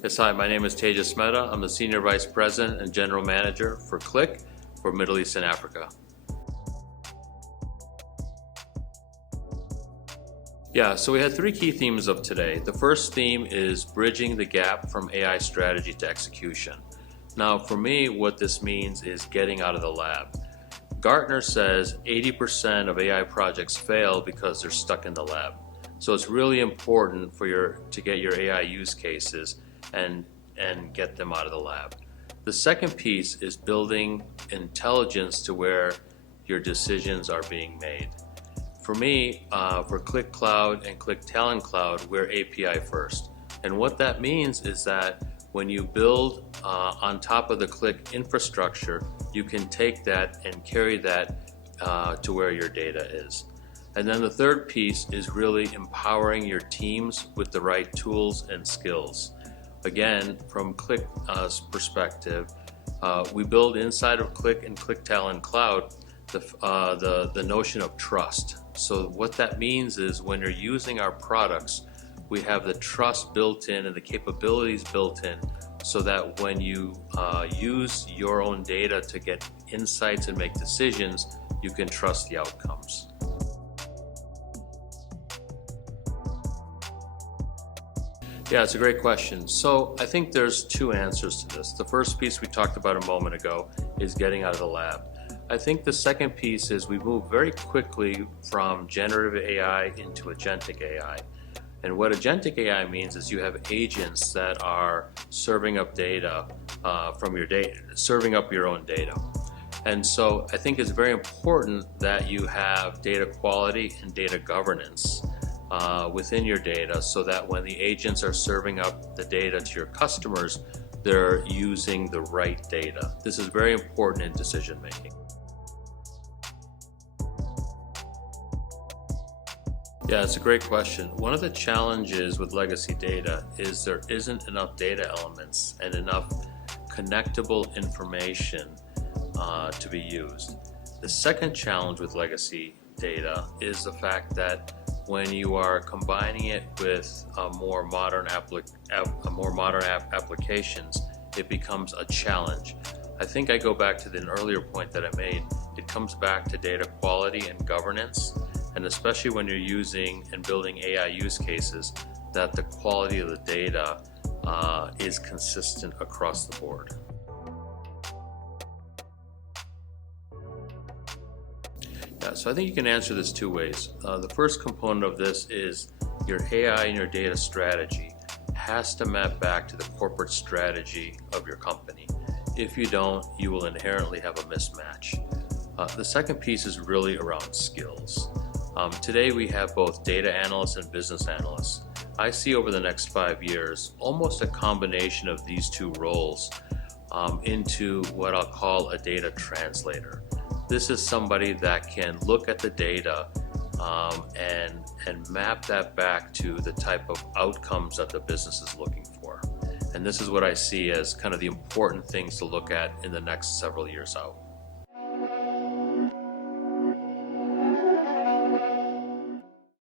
Yes, hi, my name is Tejas Mehta. I'm the Senior Vice President and General Manager for Qlik for Middle East and Africa. Yeah, so we had three key themes of today. The first theme is bridging the gap from AI strategy to execution. Now, for me, what this means is getting out of the lab. Gartner says 80% of AI projects fail because they're stuck in the lab. So it's really important to get your AI use cases and get them out of the lab. The second piece is building intelligence to where your decisions are being made. For me, for Qlik Cloud and Qlik Talent Cloud, we're API first. And what that means is that when you build on top of the Qlik infrastructure, you can take that and carry that to where your data is. And then the third piece is really empowering your teams with the right tools and skills. Again, from Qlik's perspective, we build inside of Qlik and Qlik Talent Cloud the notion of trust. So what that means is when you're using our products, we have the trust built in and the capabilities built in so that when you use your own data to get insights and make decisions, you can trust the outcomes. Yeah, it's a great question. So I think there's two answers to this. The first piece we talked about a moment ago is getting out of the lab. I think the second piece is we move very quickly from generative AI into agentic AI. And what agentic AI means is you have agents that are serving up data from your data, serving up your own data. And so I think it's very important that you have data quality and data governance within your data so that when the agents are serving up the data to your customers, they're using the right data. This is very important in decision making. Yeah, it's a great question. One of the challenges with legacy data is there isn't enough data elements and enough connectable information to be used. The second challenge with legacy data is the fact that when you are combining it with more modern applications, it becomes a challenge. I think I go back to the earlier point that I made. It comes back to data quality and governance. And especially when you're using and building AI use cases, that the quality of the data is consistent across the board. Yeah, so I think you can answer this two ways. The first component of this is your AI and your data strategy has to map back to the corporate strategy of your company. If you don't, you will inherently have a mismatch. The second piece is really around skills. Today we have both data analysts and business analysts. I see over the next 5 years almost a combination of these two roles into what I'll call a data translator. This is somebody that can look at the data and map that back to the type of outcomes that the business is looking for. And this is what I see as kind of the important things to look at in the next several years out.